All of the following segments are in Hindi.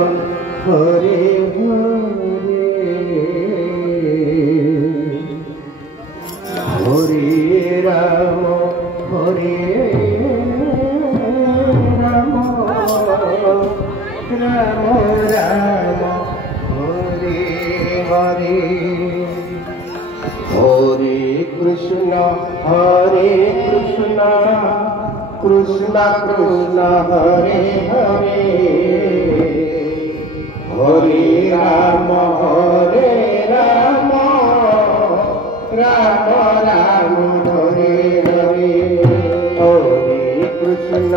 हरे हरे राम हरे राम राम राम हरे हरे हरे कृष्ण कृष्ण कृष्ण हरे हरे हरे राम राम राम हरे हरे हरे कृष्ण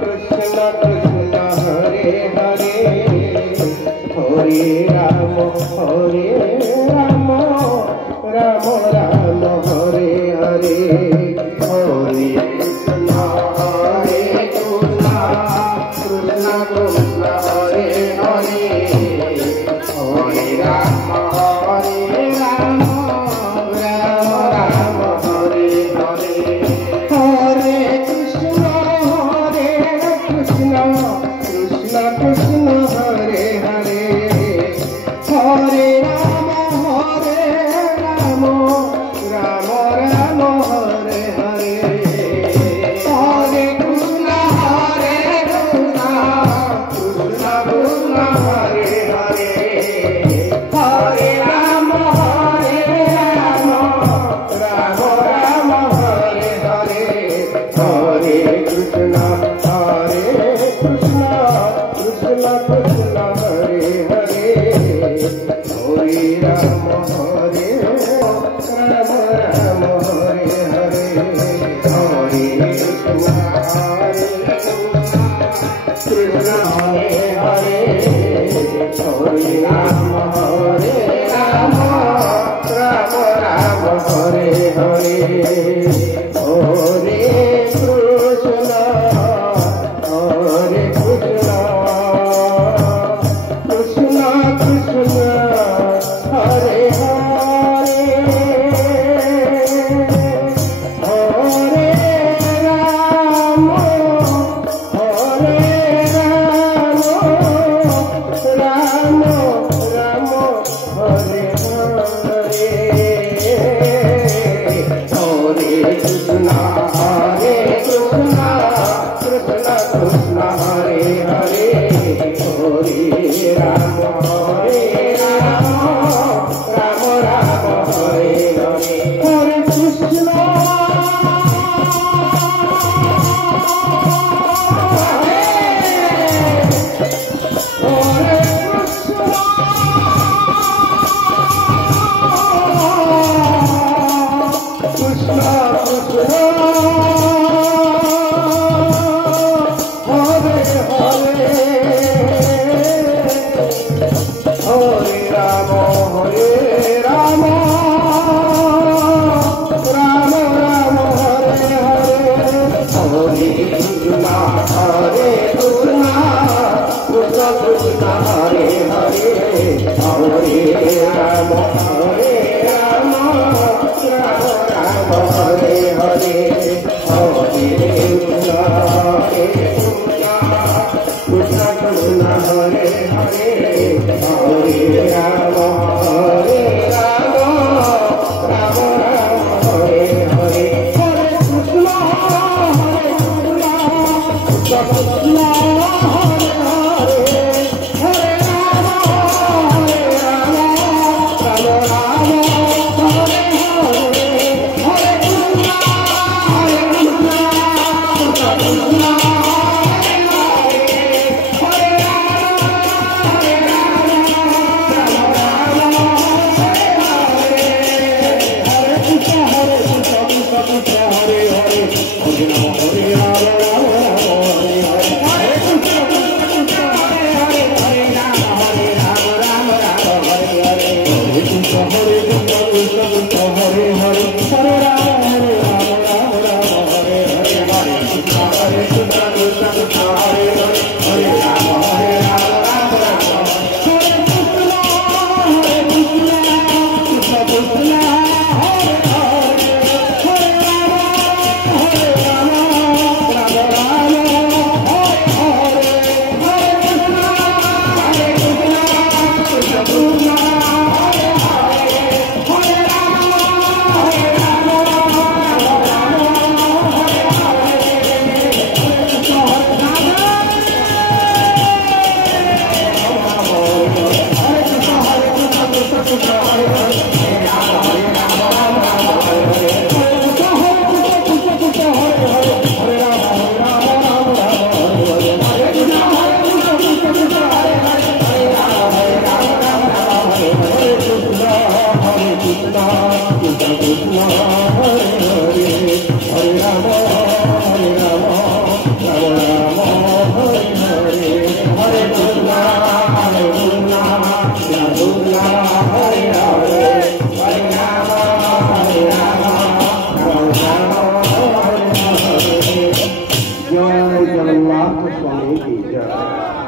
कृष्ण कृष्ण हरे हरे हरे राम राम राम हरे हरे हरे कृष्ण कृष्ण कृष्ण हरे हरे हरे राम राम राम हरे हरे हरे कृष्ण कृष्ण कृष्ण हरे हरे हरे राम राम राम हरे हरे हरे कृष्ण कृष्ण कृष्ण हरे हरे हरे राम राम हरे हरे हरे कृष्ण कृष्ण कृष्ण हरे हरे हरे राम राम हरे हरे हरे कृष्ण कृष्ण हरे हरे हरे राम राम हरे हरे हरे कृष्ण कृष्ण कृष्ण हरे हरे हरे राम राम राम हरे हरे हरे कृष्ण कृष्ण कृष्ण हरे हरे हरे राम राम हरे हरे हरे कृष्ण जय जगन्नाथ स्वामी की जय।